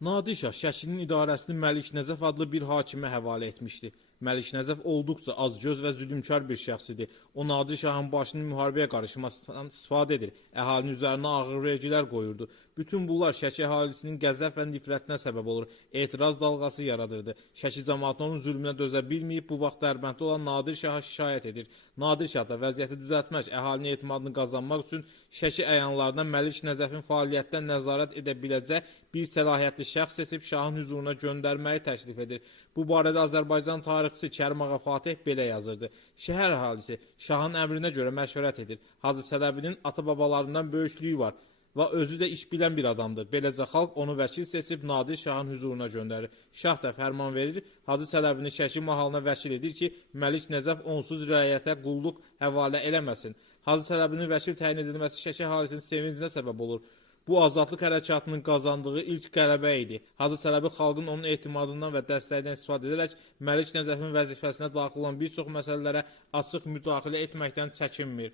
Nadir Şah Şəkinin idarəsini Məlik Nəzəf adlı bir hakimə həvalə etmişdi. Məlik Nəzəf olduqca azgöz və zülmkar bir şəxsidir. O Nadir Şahın başının müharibəyə qarışmasından istifadə edir. Əhalinin üzərinə ağır vergilər qoyurdu. Bütün bunlar Şəki əhalisinin qəzəb və nifrətinə səbəb olur. Etiraz dalğası yaradırdı. Şəki cəmaatı onun zülmünə dözə bilməyib bu vaxt Dərbənddə olan Nadir Şaha şikayət edir. Nadir Şah da vəziyyəti düzəltmək, əhalinin etimadını qazanmaq üçün Şəki əyanlarına Məlik Nəzəfin fəaliyyətdən nəzarət edə biləcək bir səlahiyyətli şəxs seçib şahın hüzuruna göndərməyi təklif edir. Bu barədə Azərbaycan tarixçisi Kərim Ağa Fatih belə yazırdı. Şəhər əhalisi şahın əmrinə görə məşvərət edir. Hacı Çələbinin ata-babalarından böyüklüyü var və özü də iş bilən bir adamdır. Beləcə xalq onu vəkil seçib Nadir Şahın hüzuruna göndərir. Şah da fərman verir, Hacı Çələbini Şəki mahalına vəkil edir ki, Məlik Nəzəf onsuz rəiyyətə qulluq həvalə eləməsin. Hacı Çələbinin vəkil təyin edilməsi Şəki əhalisinin sevincinə səbəb olur. Bu azadlıq hərəkatının qazandığı ilk qələbə idi. Hacı Çələbi xalqın onun etimadından və dəstəyindən istifadə edərək Məlik Nəzəfin vəzifəsinə daxil olan bir çox məsələlərə açıq müdaxilə etməkdən çəkinmir.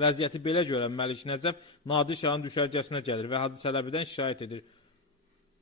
Vəziyyəti belə görən Məlik Nəzəf Nadir Şahın düşərgəsinə gəlir və Hacı Çələbidən şikayət edir.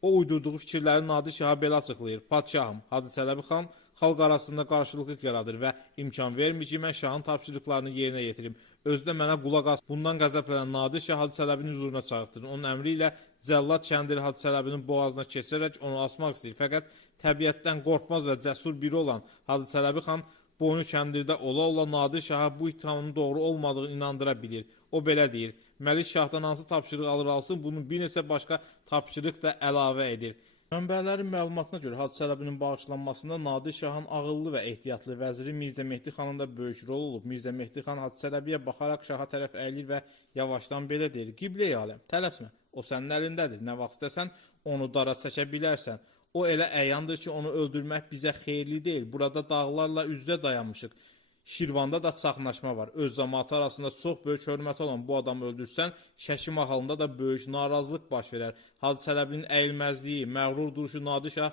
O uydurduğu fikirləri Nadir Şaha belə açıqlayır. Padşahım, Hacı Çələbi xan xalq arasında qarşılıqlıq yaradır və imkan vermir ki, mən şahın tapşırıqlarını yerinə yetirim. Özü də mənə qulaq as. Bundan qəzəblənən Nadir Şah Hacı Çələbinin hüzuruna çağırtdırır. Onun əmri ilə Cəllad kəndiri Hacı Çələbinin boğazına keçirərək onu asmaq istəyir. Fəqət təbiətdən qorxmaz və cəsur biri olan Hacı Çələbi xan boynu kəndirdə ola-ola Nadir Şaha bu ittihamın doğru olmadığını inandıra bilir. O belə deyir. Məlik Şahdan hansı tapşırıq alır alsın, bunun bir neçə başqa tapşırıq da əlavə edir. Mənbələrin məlumatına görə Hacı Çələbinin bağışlanmasında Nadir Şahın ağıllı və ehtiyatlı vəziri Mirzə Mehdi xanın da böyük rol olub. Mirzə Mehdi xan Hacı Çələbiyə baxaraq şaha tərəf əyilir və yavaşdan belə deyir: "Qiblə-i aləm, tələsmə. O sənin əlindədir. Nə vaxt istəsən onu dara çəkə bilərsən. O elə əyandır ki, onu öldürmək bizə xeyirli deyil. Burada dağlarla üz-üzə dayanmışıq. Şirvanda da çaxnaşma var. Öz cəmaatı arasında çox böyük hörməti olan bu adamı öldürsən, Şəki mahalında da böyük narazılıq baş verər. Hacı Çələbinin əyilməzliyi, məğrur duruşu Nadir Şah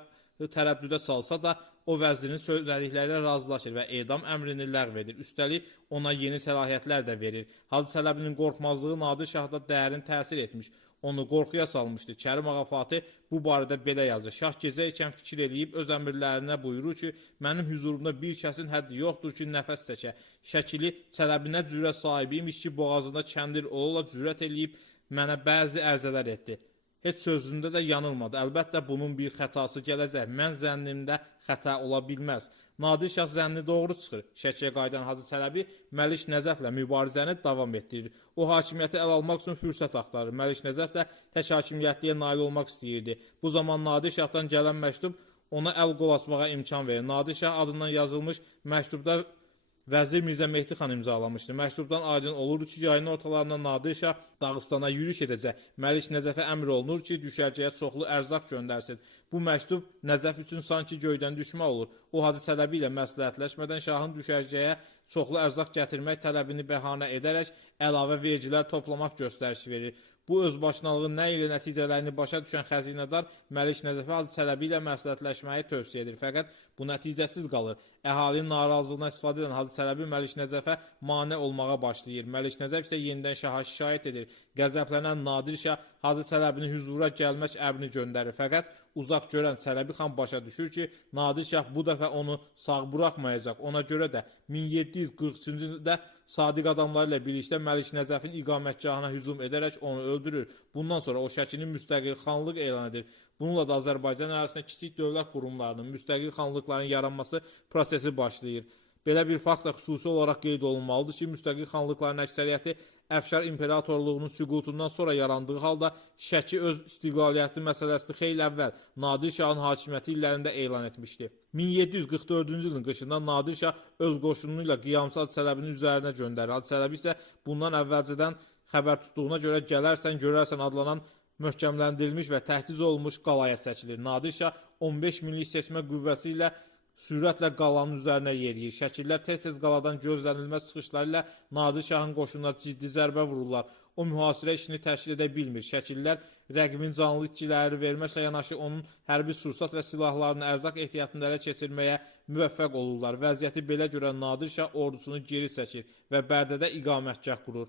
tərəddüdə salsa da, o vəzirin söylədikləri ilə razılaşır və edam əmrini ləğv edir. Üstəlik ona yeni səlahiyyətlər də verir. Hacı Çələbinin qorxmazlığı Nadir Şahda dərin təsir etmiş. Onu qorxuya salmışdı. Kərim Ağa Fatih bu barədə belə yazır. Şah gecə ikən fikir eləyib öz əmrlərinə buyurur ki, mənim hüzurumda bir kəsin həddi yoxdur ki, nəfəs çəkə. Şəkili Çələbinə cürət sahibiymiş ki, boğazında kəndir ola cürət eləyib mənə bəzi ərzələr etdi. Heç sözündə də yanılmadı. Əlbəttə bunun bir xətası gələcək. Mən zənnimdə xəta ola bilməz. Nadir Şah zənni doğru çıxır. Şəkiyə qayıdan Hacı Çələbi Məlik Nəzəflə mübarizəni davam etdirir. O hakimiyyəti əl almaq üçün fürsət axtarır. Məlik Nəzəf də tək hakimiyyətliyə nail olmaq istəyirdi. Bu zaman Nadir Şahdan gələn məktub ona əl qol açmağa imkan verir. Nadir Şah adından yazılmış məktubda Vəzir Mirzə Mehdi xan imzalamışdı. Məktubdan aydın olurdu ki, yayın ortalarında Nadir Şah Dağıstana yürüyüş edəcək. Məlik Nəzəfə əmr olunur ki, düşərgəyə çoxlu ərzaq göndərsin. Bu məktub Nəzəf üçün sanki göydən düşmə olur. O Hacı Çələbi ilə məsləhətləşmədən şahın düşərgəyə çoxlu ərzaq gətirmək tələbini bəhanə edərək əlavə vergilər toplamaq göstərişi verir. Bu özbaşınalığın nə ilə nəticələrini başa düşən xəzinədar Məlik Nəzəfə Hacı Çələbi ilə məsləhətləşməyi tövsiyə edir. Fəqət bu nəticəsiz qalır. Əhalinin narazılığına istifadə edən Hacı Çələbi Məlik Nəzəfə mane olmağa başlayır. Məlik Nəzəf isə yenidən şaha şikayət edir. Qəzəblənən Nadir Şah Hacı Çələbinin hüzura gəlmək əmrini göndərir. Fəqət uzaq görən Çələbi xan başa düşür ki, Nadir Şah bu dəfə onu sağ buraxmayacaq. Ona görə də 1743-cü ildə sadiq adamları ilə birlikdə Məlik Nəzəfin iqamətgahına hücum edərək onu öldürür. Bundan sonra o Şəkinin müstəqil xanlıq elan edir. Bununla da Azərbaycan ərazisində kiçik dövlət qurumlarının, müstəqil xanlıqların yaranması prosesi başlayır. Belə bir fakt da xüsusi olaraq qeyd olunmalıdır ki, müstəqil xanlıqların əksəriyyəti Əfşar İmperatorluğunun süqutundan sonra yarandığı halda Şəki öz istiqlaliyyəti məsələsini xeyli əvvəl Nadir Şahın hakimiyyəti illərində elan etmişdi. 1744-cü ilin qışında Nadir Şah öz qoşunu ilə qiyamçı Hacı Çələbinin üzərinə göndərir. Hacı Çələbi isə bundan əvvəlcədən xəbər tutduğuna görə gələrsən, görərsən adlanan möhkəmləndirilmiş və təhdiz olunmuş qalaya çəkilir. Nadir Şah 15 minlik seçmə qüvvəsi ilə sürətlə qalanın üzərinə yeriyir. Şəkillər tez-tez qaladan gözlənilməz çıxışları ilə Nadir Şahın qoşununa ciddi zərbə vururlar. O mühasirə işini təşkil edə bilmir. Şəkillər rəqibin canlı itkiləri verməklə yanaşı onun hərbi sursat və silahlarını ərzaq ehtiyatını ələ keçirməyə müvəffəq olurlar. Vəziyyəti belə görən Nadir Şah ordusunu geri çəkir və Bərdədə iqamətgah qurur.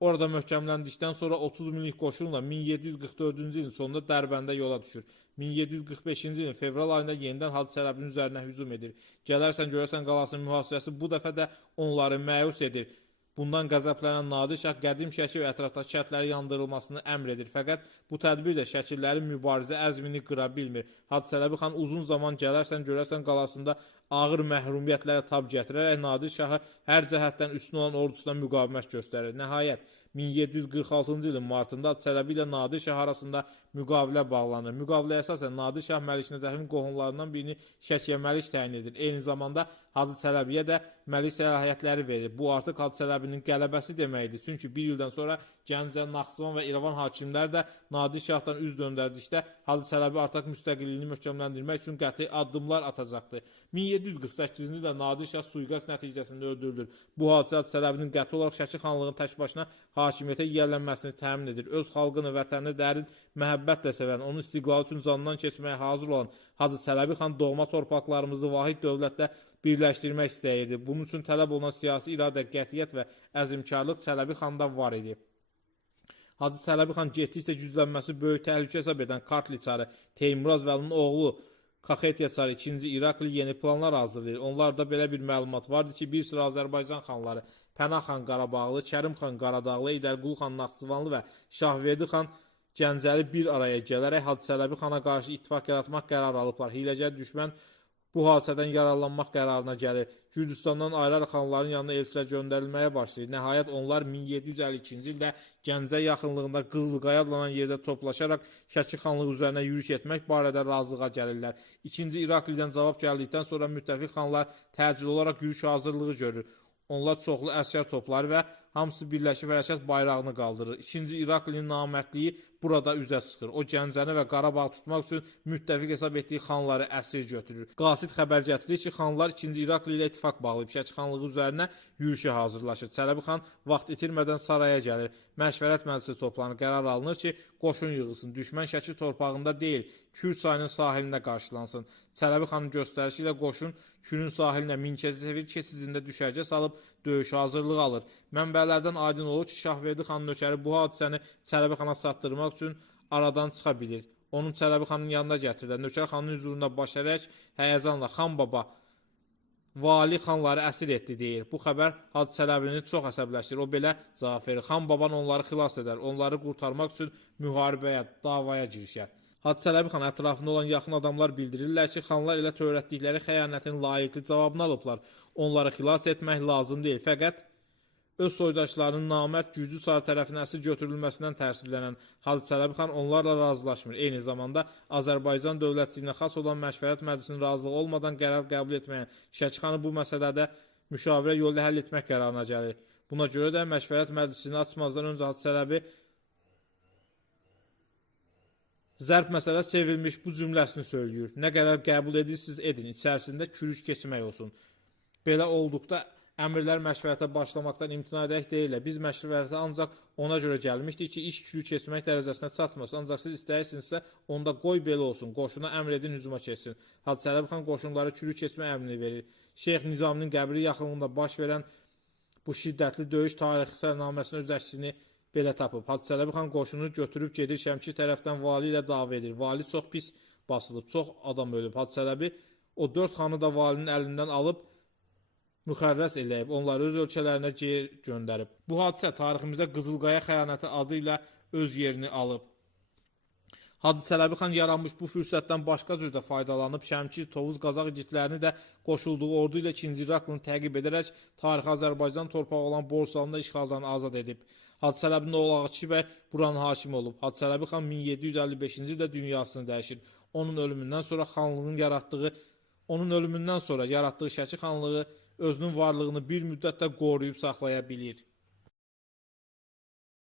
Orada möhkəmləndikdən sonra 30 minlik qoşunla 1744-cü ilin sonunda Dərbəndə yola düşür. 1745-ci ilin fevral ayında yenidən Hacı Çələbinin üzərinə hücum edir. Gələrsən görərsən qalasının mühasirəsi bu dəfə də onları məyus edir. Bundan qəzəblənən Nadir Şah qədim Şəki və ətrafdakı kəndlərin yandırılmasını əmr edir. Fəqət bu tədbir də Şəkililərin mübarizə əzmini qıra bilmir. Hacı Çələbi xan uzun zaman Gələrsən görərsən qalasında ağır məhrumiyyətlərə tab gətirərək Nadir Şahı hər cəhətdən üstün olan ordusuna müqavimət göstərir. Nəhayət 1746-cı ilin martında Hacı Çələbi ilə Nadir Şah arasında müqavilə bağlanır. Müqaviləyə əsasən Nadir Şah Məlik Nəcəfin qohumlarından birini Şəkiyə məlik təyin edir. Eyni zamanda Hacı Çələbiyə də məlik səlahiyyətləri verir. Bu artıq Hacı Çələbinin qələbəsi deməkdir. Çünki bir ildən sonra Gəncə, Naxçıvan və İrəvan hakimləri də Nadir Şahdan üz döndərdikdə Hacı Çələbi artıq müstəqilliyini möhkəmləndirmək üçün qəti addımlar atacaqdır. 1748-ci ildə Nadir Şah suiqasd nəticəsində öldürülür. Bu hadisə Hacı Çələbinin qəti olaraq Şəki xanlığının tək başına hakimiyyətə yiyələnməsini təmin edir. Öz xalqını, vətənini dərin məhəbbətlə sevən, onun istiqlalı üçün canından keçməyə hazır olan Hacı Çələbi xan doğma torpaqlarımızı vahid dövlətlə birləşdirmək istəyirdi. Bunun üçün tələb olunan siyasi iradə, qətiyyət və əzmkarlıq Çələbi xanda var idi. Hacı Çələbi xan getdikcə güclənməsi böyük təhlükə hesab edən Kartli çarı Teymuraz və onun oğlu Kaxetiya çarı 2-ci İrakli yeni planlar hazırlayır. Onlarda belə bir məlumat vardı ki, bir sıra Azərbaycan xanları Pənah xan Qarabağlı, Kərim xan Qaradağlı, Eydərqulu xan Naxçıvanlı və Şahverdi xan Gəncəli bir araya gələrək Hacı Çələbi xana qarşı ittifaq yaratmaq qərarı alıblar. Hiləgər düşmən bu hadisədən yararlanmaq qərarına gəlir. Gürcüstandan ayrı xanların yanına elçilər göndərilməyə başlayır. Nəhayət onlar 1752-ci ildə Gəncə yaxınlığında Qızılqaya adlanan yerdə toplaşaraq Şəki xanlığı üzərinə yürüş etmək barədə razılığa gəlirlər. İkinci İraklidən cavab gəldikdən sonra müttəfiq xanlar təcil olaraq yürüş hazırlığı görür. Onlar çoxlu əsgər toplar və hamısı birləşib hərəkat bayrağını qaldırır. İkinci İraklinin namərdliyi burada üzə çıxır. O Gəncəni və Qarabağı tutmaq üçün müttəfiq hesab etdiyi xanları əsir götürür. Qasid xəbər gətirir ki, xanlar 2-ci İrakli ilə ittifaq bağlayıb Şəki xanlığı üzərinə yürüşə hazırlaşır. Çələbi xan vaxt itirmədən saraya gəlir. Məşvərət məclisi toplanır. Qərar alınır ki, qoşun yığılsın. Düşmən Şəki torpağında deyil, Kür çayının sahilinə qarşılansın. Çələbi xanın göstərişi ilə qoşun Kürün sahilinə Mingəçevir keçidində düşərgə salıb döyüş hazırlığı alır. Mənbələrdən aydın olur ki, Şahverdi xanın nökəri bu hadisəni Çələbi xana çatdırmaq üçün aradan çıxa bilir. Onun Çələbi xanın yanına gətirirlər. Nökər xanın hüzurunda baş ərək həyəcanla xan baba vali xanları əsir etdi deyir. Bu xəbər Hacı Çələbini çox əsəbləşdirir. O belə cavab verir. Xan baban onları xilas edər. Onları qurtarmaq üçün müharibəyə, davaya girişər. Hacı Çələbi xan ətrafında olan yaxın adamlar bildirirlər ki, xanlar elə törətdikləri xəyanətin layiqli cavabını alıblar. Onları xilas etmək lazım deyil. Fəqət öz soydaşlarının namərd Gürcü çar tərəfindən əsir götürülməsindən təəssürlənən Hacı Çələbi xan onlarla razılaşmır. Eyni zamanda Azərbaycan dövlətçiliyinə xas olan Məşvərət Məclisinin razılığı olmadan qərar qəbul etməyən Şəki xanı bu məsələdə müşavirə yolu həll etmək qərarına gəlir. Buna görə də Məşvərət Məclisini açmazdan öncə Hacı Çələbi zərb məsələ çevrilmiş bu cümləsini söyləyir. Nə qərar qəbul edirsiniz edin, içərisində kürüş keçmək olsun. Belə olduqda əmirlər məşvərətə başlamaqdan imtina edək deyirlər. Biz məşvərətə ancaq ona görə gəlmişdik ki, iş kürü keçmək dərəcəsinə çatmasın. Ancaq siz istəyirsinizsə, onda qoy belə olsun. Qoşuna əmr edin, hücuma keçsin. Hacı Çələbi xan qoşunları kürü keçmə əmrini verir. Şeyx Nizaminin qəbri yaxınlığında baş verən bu şiddətli döyüş tarixnaməsinin öz əksini belə tapıb. Hacı Çələbi xan qoşunu götürüb gedir Şəmkir tərəfdən vali ilə dava edir. Vali çox pis basılıb, çox adam ölüb. Hacı Çələbi o 4 xanı da valinin əlindən alıb müxərrəs eləyib, onları öz ölkələrinə göndərib. Bu hadisə tariximizdə Qızılqaya xəyanəti adı ilə öz yerini alıb. Hacı Çələbi xan yaranmış bu fürsətdən başqa cür də faydalanıb Şəmkir, Tovuz, Qazaq igidlərini də qoşulduğu ordu ilə 2-ci İraklını təqib edərək tarixi Azərbaycan torpağı olan Borsalını da işğaldan azad edib. Hacı Çələbinin oğlu Ağaçı bəy buranın hakimi olub. Hacı Çələbi xan 1755-ci ildə dünyasını dəyişir. Onun ölümündən sonra yaratdığı Şəki xanlığı özünün varlığını bir müddətdə qoruyub saxlaya bilir.